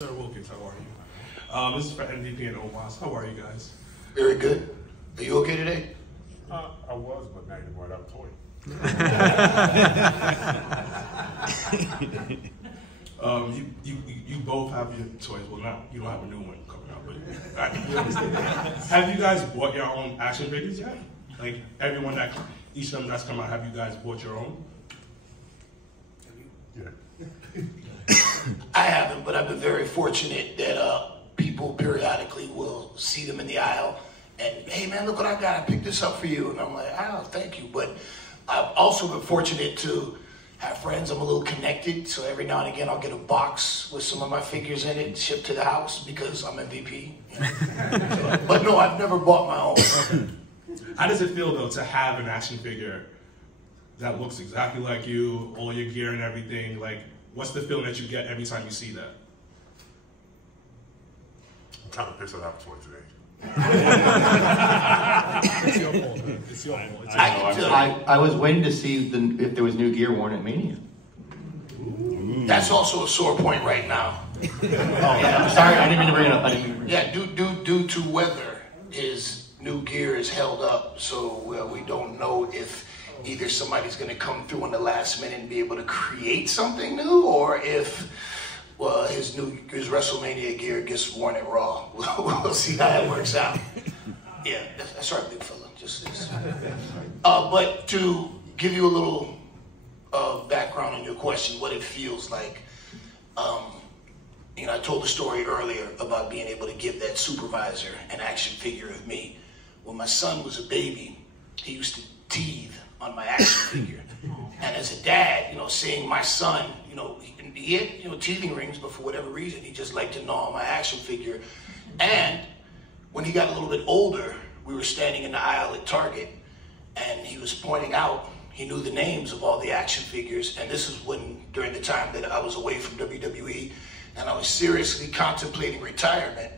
Sir Wilkins, how are you? This is for MVP and Omos. How are you guys? Very good. Are you okay today? I was, but now you brought up toy. You both have your toys. Well, now you don't have a new one coming out, but have you guys bought your own action figures yet? Like each of them that's come out, have you guys bought your own? Yeah. I haven't, but I've been very fortunate that people periodically will see them in the aisle and, hey man, look what I got, I picked this up for you. And I'm like, oh, thank you. But I've also been fortunate to have friends. I'm a little connected, so every now and again I'll get a box with some of my figures in it shipped to the house because I'm MVP. But no, I've never bought my own. How does it feel though to have an action figure that looks exactly like you, all your gear and everything? Like, what's the feeling that you get every time you see that? I'm kind of pissed I have a toy today. It's your fault, man. It's your fault. I was waiting to see if there was new gear worn at Mania. That's also a sore point right now. I'm sorry, I didn't mean to bring it up. Yeah, due to weather, his new gear is held up, so we don't know if either somebody's going to come through in the last minute and be able to create something new, or if his Wrestlemania gear gets worn at Raw. We'll see how that works out. Yeah, that's right, big fella. But to give you a little background on your question, what it feels like. I told the story earlier about being able to give that supervisor an action figure of me. When my son was a baby, he used to teethe on my action figure. And as a dad, seeing my son, he had, teething rings, but for whatever reason, he just liked to gnaw on my action figure. And when he got a little bit older, we were standing in the aisle at Target, and he was pointing out, he knew the names of all the action figures, and this is during the time that I was away from WWE, and I was seriously contemplating retirement,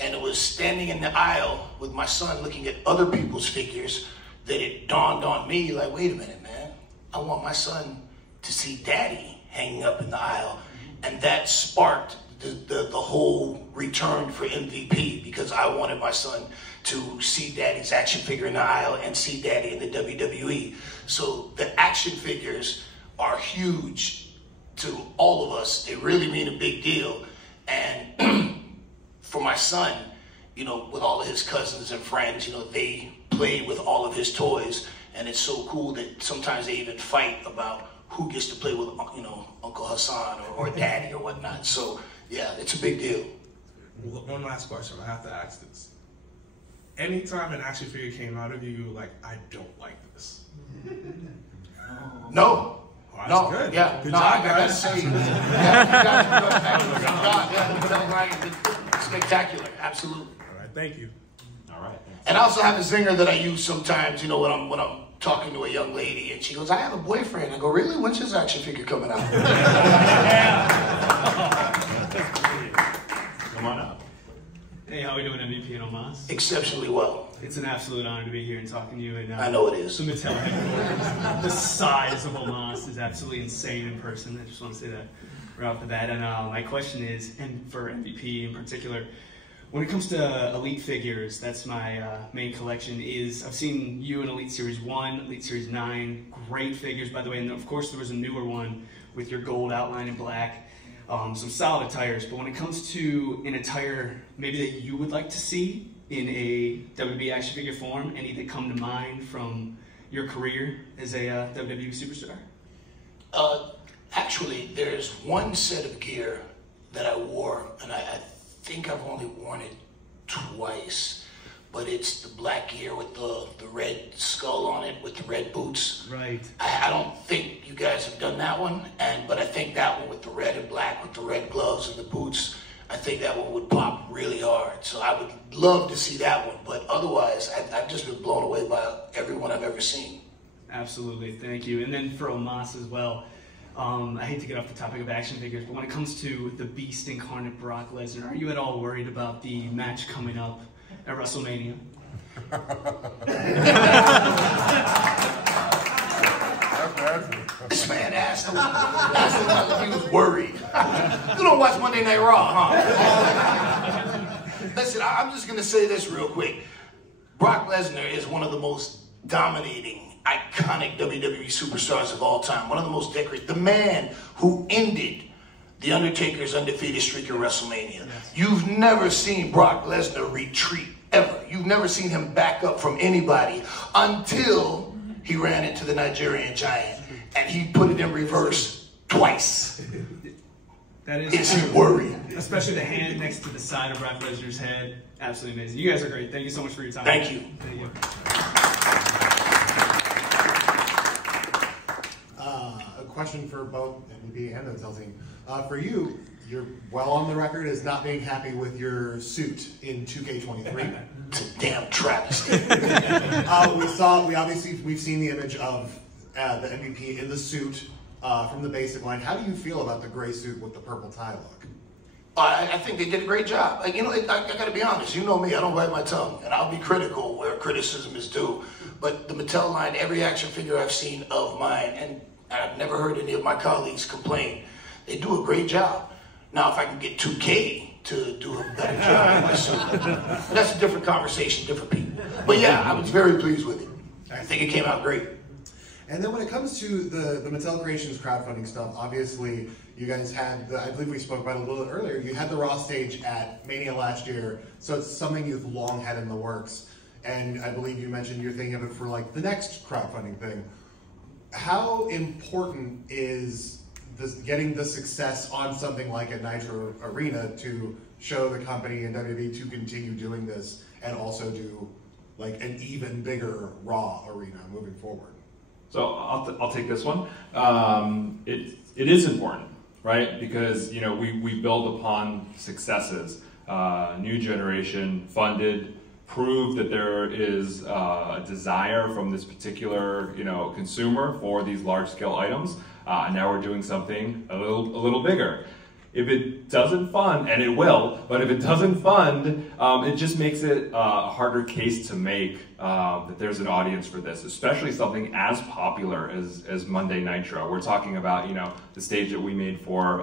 and it was standing in the aisle with my son looking at other people's figures that it dawned on me, like, wait a minute, man, I want my son to see Daddy hanging up in the aisle. And that sparked the whole return for MVP, because I wanted my son to see Daddy's action figure in the aisle and see Daddy in the WWE. So the action figures are huge to all of us. They really mean a big deal. And for my son, with all of his cousins and friends, they play with all of his toys, and it's so cool that sometimes they even fight about who gets to play with, Uncle Hassan or Daddy or whatnot. So yeah, it's a big deal. One last question, I have to ask this. Anytime an action figure came out of you, you were like, I don't like this. No. Oh, that's no, good. Yeah, good no, job, I gotta guys. say, spectacular, absolutely. All right, thank you. All right. And I also have a zinger that I use sometimes, when I'm talking to a young lady and she goes, I have a boyfriend. I go, really? When's his action figure coming out? Come on up. Hey, how are we doing, MVP and Omos? Exceptionally well. It's an absolute honor to be here and talking to you. And I know it is. The Mattel headquarters. The size of Omos is absolutely insane in person. I just want to say that right off the bat. And my question is, and for MVP in particular, when it comes to Elite figures, that's my main collection. I've seen you in Elite Series 1, Elite Series 9, great figures, by the way. And of course, there was a newer one with your gold outline in black. Some solid attires, but when it comes to an attire maybe that you would like to see in a WWE action figure form, any that come to mind from your career as a WWE superstar? Actually, there's one set of gear that I wore, and I think I've only worn it twice, but it's the black gear with the red skull on it with the red boots. Right. I don't think you guys have done that one, but I think that one with the red and black with the red gloves and the boots, I think that one would pop really hard. So I would love to see that one, but otherwise, I've just been blown away by everyone I've ever seen. Absolutely, thank you. And then for Omos as well, I hate to get off the topic of action figures, but when it comes to the Beast Incarnate Brock Lesnar, are you at all worried about the match coming up at WrestleMania? This man asked him if he was worried. You don't watch Monday Night Raw, huh? Listen, I'm just going to say this real quick. Brock Lesnar is one of the most dominating, iconic WWE superstars of all time. One of the most decorated. The man who ended The Undertaker's undefeated streak in WrestleMania. Yes. You've never seen Brock Lesnar retreat, ever. You've never seen him back up from anybody until he ran into the Nigerian Giant and he put it in reverse twice. That is he worried? Especially the hand next to the side of Brock Lesnar's head. Absolutely amazing. You guys are great. Thank you so much for your time. Thank you. Thank you. A question for both MVP and the Mattel team. For you, you're well on the record as not being happy with your suit in 2K23. It's a damn travesty. We've seen the image of the MVP in the suit from the basic line. How do you feel about the gray suit with the purple tie look? I think they did a great job. I got to be honest. You know me. I don't bite my tongue, and I'll be critical where criticism is due. But the Mattel line, every action figure I've seen of mine, and I've never heard any of my colleagues complain. They do a great job. Now, if I can get 2K to do a better job in my suit, that's a different conversation, different people. But yeah, I was very pleased with it. I think it came out great. And then when it comes to the Mattel Creations crowdfunding stuff, obviously you guys had, I believe we spoke about it a little bit earlier, you had the Raw stage at Mania last year, so it's something you've long had in the works. And I believe you mentioned you're thinking of it for like the next crowdfunding thing. How important is getting the success on something like a Nitro Arena to show the company and WWE to continue doing this and also do like an even bigger Raw Arena moving forward? So I'll take this one. It is important, right? Because we build upon successes. New generation funded, proved that there is a desire from this particular consumer for these large scale items. And now we're doing something a little bigger. If it doesn't fund, and it will, but if it doesn't fund, it just makes it a harder case to make that there's an audience for this, especially something as popular as Monday Nitro. We're talking about the stage that we made for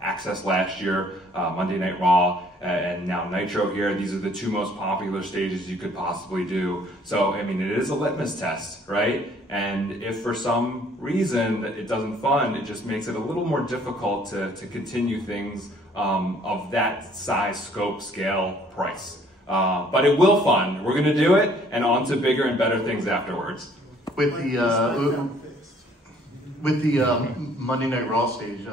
Access last year, Monday Night Raw, and now Nitro here. These are the two most popular stages you could possibly do. So, I mean, it is a litmus test, right? And if for some reason it doesn't fund, it just makes it a little more difficult to continue things of that size, scope, scale, price. But it will fund. We're going to do it, and on to bigger and better things afterwards. With the Monday Night Raw stage,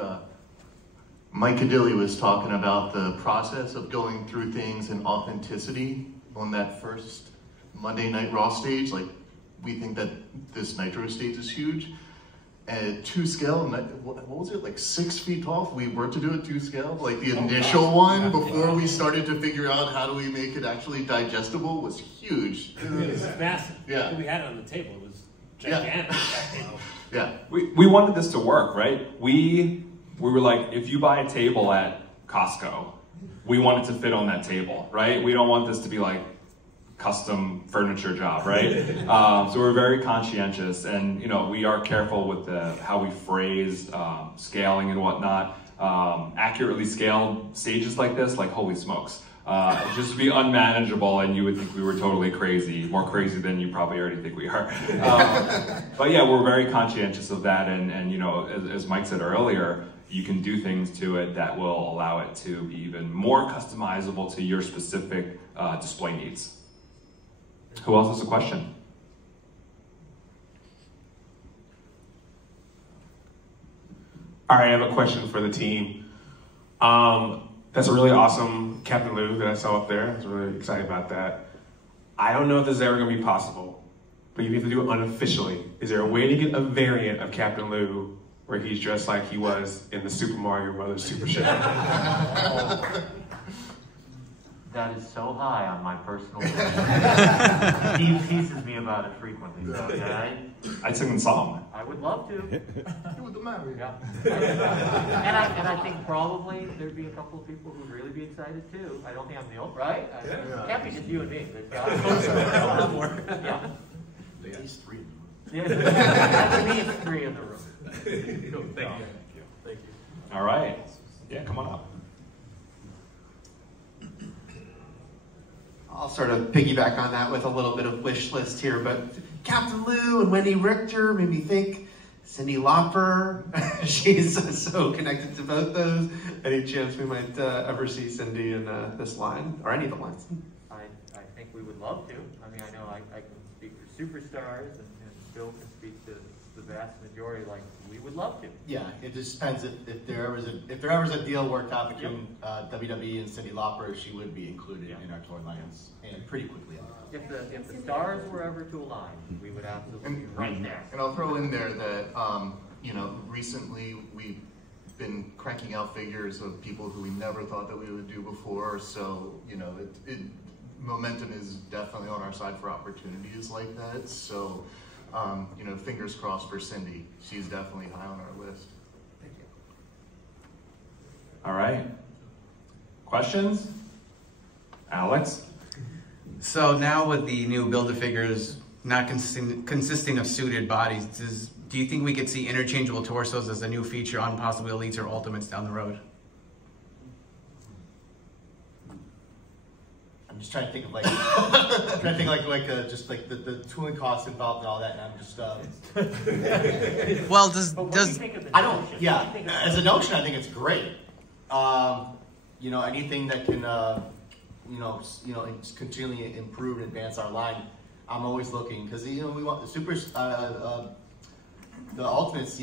Mike Cadilli was talking about the process of going through things and authenticity on that first Monday Night Raw stage. Like, we think that this Nitro stage is huge. And 2 scale, what was it, like 6 feet tall? If we were to do it 2 scale, like the initial one before we started to figure out how do we make it actually digestible was huge. It was massive. Yeah. We had it on the table. It was gigantic. Yeah. We wanted this to work, right? We were like, if you buy a table at Costco, we want it to fit on that table, right? We don't want this to be like custom furniture job, right? So we're very conscientious, and we are careful with how we phrase scaling and whatnot. Accurately scaled stages like this, like holy smokes, it'd just be unmanageable, and you would think we were totally crazy, more crazy than you probably already think we are. But yeah, we're very conscientious of that, and as Mike said earlier, you can do things to it that will allow it to be even more customizable to your specific display needs. Who else has a question? All right, I have a question for the team. That's a really awesome Captain Lou that I saw up there. I was really excited about that. I don't know if this is ever going to be possible, but you have to do it unofficially. Is there a way to get a variant of Captain Lou where he's dressed like he was in the Super Mario Brothers Super Show? That is so high on my personal list. He teases me about it frequently, so okay? I'd sing the song. I would love to. Do the Mario. Yeah. And I think probably there'd be a couple of people who'd really be excited too. I don't think I'm the only, right? It can't be just you and me. Yeah. At least 3. Yeah. At least 3 in the room. Cool. Thank you. All right. Yeah, come on up. I'll sort of piggyback on that with a little bit of wish list here, but Captain Lou and Wendy Richter made me think Cyndi Lauper. She's so connected to both those. Any chance we might ever see Cyndi in this line, or any of the lines? I think we would love to. I mean, I know I can speak for superstars, and Bill can speak to the vast majority. Like, we would love to. Yeah, it just depends if there ever is a deal worked out between WWE and Cyndi Lauper, she would be included in our tour lines, and pretty quickly. If the stars were ever to align, we would absolutely be right there. And I'll throw in there that, recently we've been cranking out figures of people who we never thought that we would do before. So, momentum is definitely on our side for opportunities like that. So, fingers crossed for Cyndi. She's definitely high on our list. Thank you. All right. Questions? Alex? So now with the new Build-A-Figures not consisting of suited bodies, do you think we could see interchangeable torsos as a new feature on possibly Elites or Ultimates down the road? I'm just trying to think of just like the tooling costs involved and all that, and I'm just Well, I don't. Yeah, as a notion, I think it's great. Anything that can just continually improve and advance our line. I'm always looking because we want the supers, the Ultimates.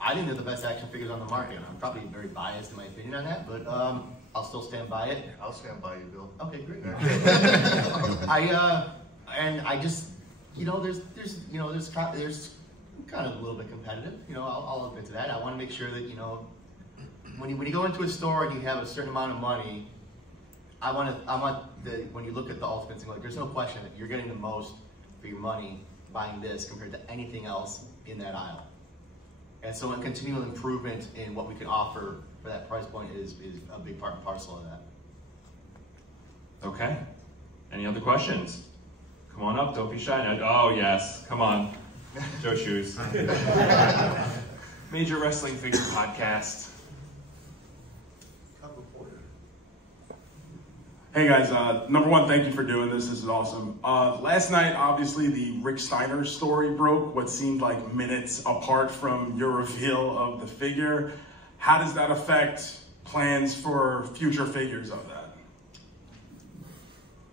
I think they're the best action figures on the market. I'm probably very biased in my opinion on that, but I'll still stand by it. I'll stand by you, Bill. Okay, great. I just, there's kind of a little bit competitive. I'll admit to that. I want to make sure that when you go into a store and you have a certain amount of money, I want when you look at the Ultimates, there's no question that you're getting the most for your money buying this compared to anything else in that aisle. And so a continual improvement in what we can offer for that price point is a big part and parcel of that. Okay. Any other questions? Come on up, don't be shy. Oh yes, come on. Joe Shoes. Major Wrestling Figure Podcast. Hey guys, number one, thank you for doing this. This is awesome. Last night, obviously, the Rick Steiner story broke, what seemed like minutes apart from your reveal of the figure. How does that affect plans for future figures of that?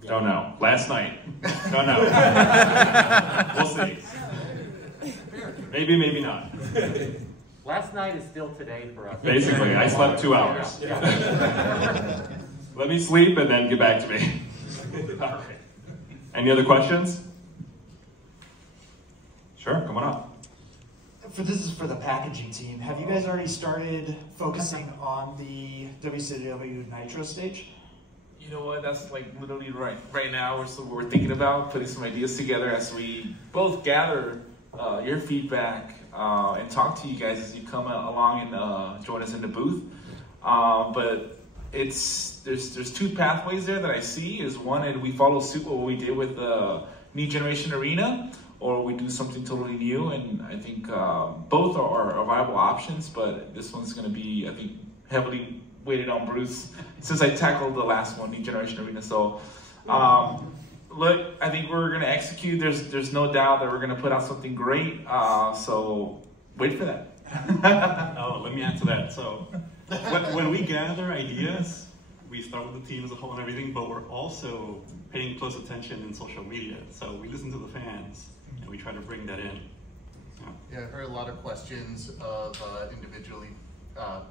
Don't know. Last night. Don't know. We'll see. Maybe, maybe not. Last night is still today for us. Basically, I slept 2 hours. Yeah. Let me sleep and then get back to me. All right. Any other questions? Sure, come on up. This is for the packaging team. Have you guys already started focusing on the WCW Nitro stage? You know what? That's like literally right now. We're thinking about putting some ideas together as we both gather your feedback and talk to you guys as you come along and join us in the booth. But there's two pathways there that I see. Is one, and we follow suit what we did with the New Generation Arena, or we do something totally new. And I think both are viable options, but this one's going to be, I think, heavily weighted on Bruce since I tackled the last one, New Generation Arena. So look, I think we're going to execute. There's no doubt that we're going to put out something great. So wait for that. Oh, let me answer that. So when we gather ideas, we start with the team as a whole and everything, but we're also paying close attention in social media. So we listen to the fans and we try to bring that in. Yeah, I heard a lot of questions of individually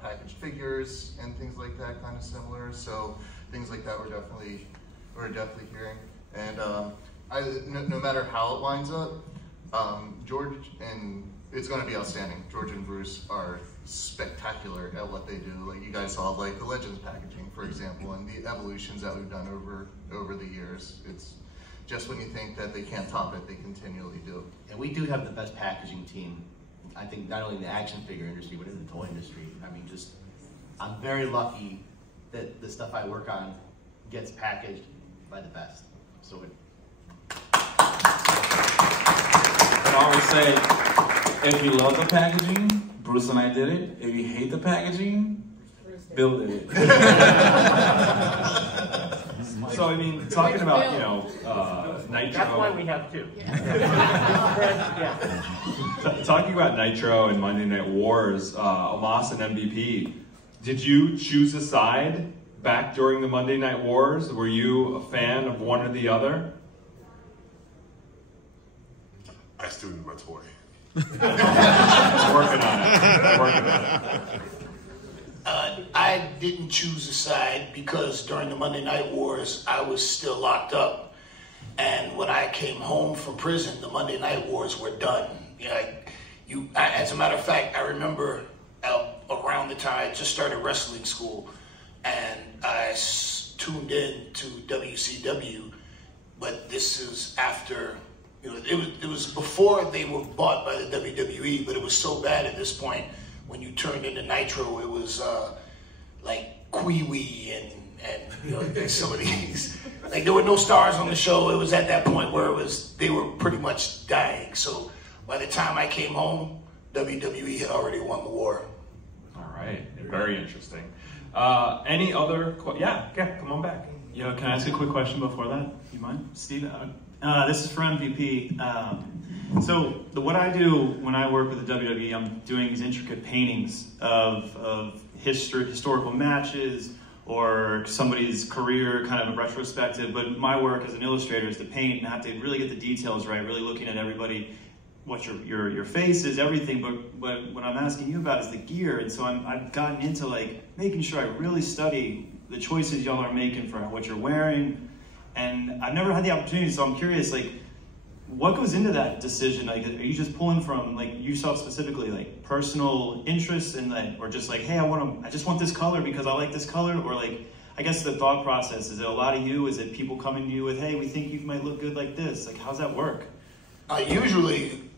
packaged figures and things like that, kind of similar. So things like that we're definitely hearing. And no matter how it winds up, George and it's going to be outstanding. George and Bruce are spectacular at what they do. Like you guys saw, like the Legends packaging, for example, and the evolutions that we've done over the years. It's just when you think that they can't top it, they continually do. And we do have the best packaging team. I think not only in the action figure industry, but in the toy industry. I mean, I'm very lucky that the stuff I work on gets packaged by the best. So I always say, if you love the packaging, Bruce and I did it. If you hate the packaging, Building it. So I mean, talking about Nitro. That's why we have two. Talking about Nitro and Monday Night Wars, Amos and MVP. Did you choose a side back during the Monday Night Wars? Were you a fan of one or the other? I still need my toy. Working on it. I didn't choose a side because during the Monday Night Wars, I was still locked up. And when I came home from prison, the Monday Night Wars were done. As a matter of fact, I remember around the time I just started wrestling school, and I tuned in to WCW, but this is after, it was before they were bought by the WWE, but it was so bad at this point, when you turned into Nitro, it was like Kwee-Wee and some of these, like there were no stars on the show. It was at that point where they were pretty much dying. So by the time I came home, WWE had already won the war. All right, very interesting. Any other? Yeah, come on back. Yo, can I ask a quick question before that? You mind, Steve? This is for MVP. So what I do when I work with the WWE, I'm doing these intricate paintings of historical matches or somebody's career, kind of a retrospective. But my work as an illustrator is to paint and have to really get the details right, really looking at everybody, what your face is, everything. But what I'm asking you about is the gear. And so I've gotten into like making sure I really study the choices y'all are making for what you're wearing. And I've never had the opportunity, so I'm curious, like, what goes into that decision? Like, are you just pulling from, like, yourself specifically, like, personal interests and like, or just like, hey, I just want this color because I like this color, or like, I guess the thought process, is it a lot of you? Is it people coming to you with, hey, we think you might look good like this? Like, how's that work? Usually,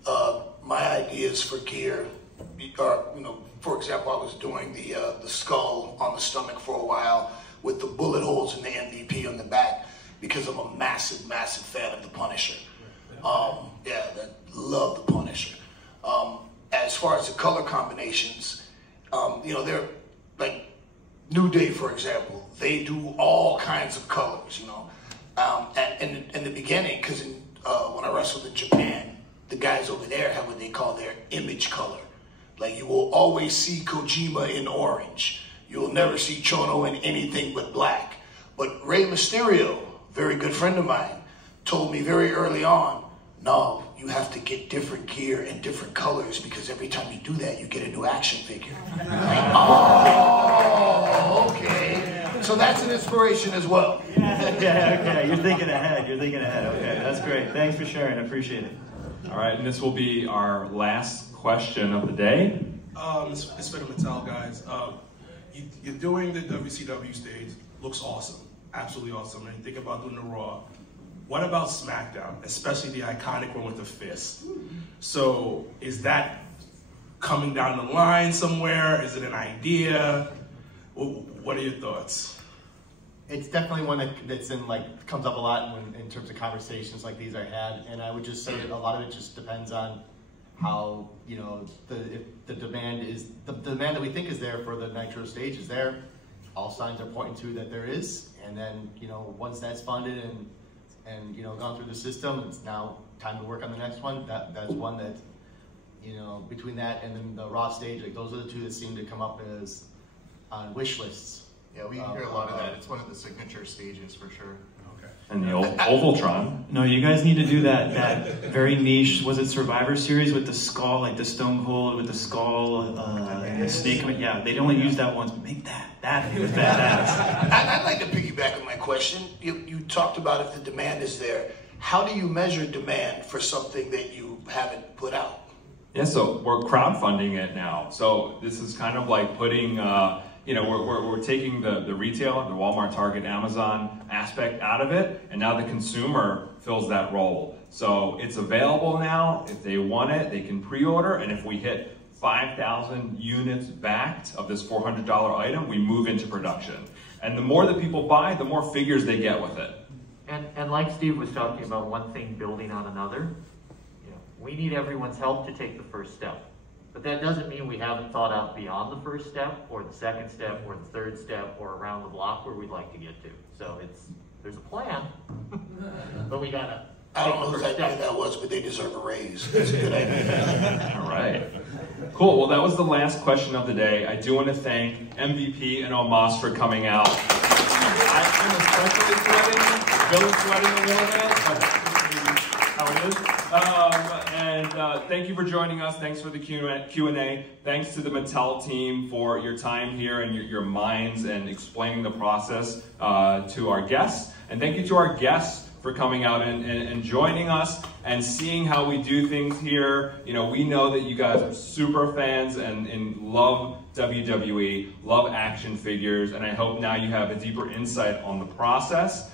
my ideas for gear are, for example, I was doing the skull on the stomach for a while with the bullet holes in the MVP on the back because I'm a massive, massive fan of the Punisher. Love the Punisher. As far as the color combinations, they're like New Day, for example. They do all kinds of colors, And in the beginning, because when I wrestled in Japan, the guys over there have what they call their image color. Like you will always see Kojima in orange. You will never see Chono in anything but black. But Rey Mysterio, very good friend of mine, told me very early on, no, you have to get different gear and different colors because every time you do that, you get a new action figure. Like, oh, okay. So that's an inspiration as well. Okay. You're thinking ahead. Okay, that's great. Thanks for sharing. I appreciate it. All right, and this will be our last question of the day. It's for the Mattel guys. You're doing the WCW stage. Looks awesome. Absolutely awesome. And you think about doing the Raw. What about SmackDown, especially the iconic one with the fist? So is that coming down the line somewhere? Is it an idea? What are your thoughts? It's definitely one that's comes up a lot in terms of conversations like these I had, and I would just say a lot of it just depends on how if the demand that we think is there for the Nitro stage is there. All signs are pointing to that there is, and then once that's funded and gone through the system, it's now time to work on the next one. That's one that between that and then the Raw stage, like those are the two that seem to come up as on wish lists. Yeah, we hear a lot of that. It's one of the signature stages for sure. Okay. And the Ovaltron. No, you guys need to do that very niche, was it Survivor Series with the skull, like the Stone Cold with the skull, and the snake? Yeah, they'd only use that once, but make that was badass. I'd like to piggyback on my question. You talked about if the demand is there. How do you measure demand for something that you haven't put out? Yeah, so we're crowdfunding it now. So this is kind of like putting, we're taking the retail, the Walmart, Target, Amazon aspect out of it, and now the consumer fills that role. So it's available now. If they want it, they can pre-order, and if we hit 5,000 units backed of this $400 item, we move into production. And the more that people buy, the more figures they get with it. And like Steve was talking about, one thing building on another, we need everyone's help to take the first step. But that doesn't mean we haven't thought out beyond the first step, or the second step, or the third step, or around the block where we'd like to get to. So there's a plan, but we gotta. I don't know whose idea that was, but they deserve a raise. That's a good idea. All right. Cool. Well, that was the last question of the day. I do want to thank MVP and Omos for coming out. I'm especially sweating. Billy's sweating a little bit, but how it is. And thank you for joining us. Thanks for the Q&A. Thanks to the Mattel team for your time here and your minds and explaining the process to our guests. And thank you to our guests for coming out and joining us and seeing how we do things here. You know, we know that you guys are super fans and love WWE, love action figures, and I hope now you have a deeper insight on the process.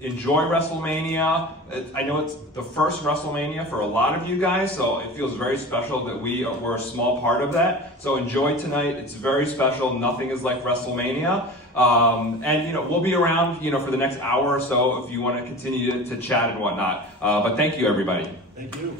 Enjoy WrestleMania. I know it's the first WrestleMania for a lot of you guys, so it feels very special that we're a small part of that. So enjoy tonight. It's very special. Nothing is like WrestleMania. And you know, we'll be around, you know, for the next hour or so if you want to continue to chat and whatnot. But thank you, everybody. Thank you.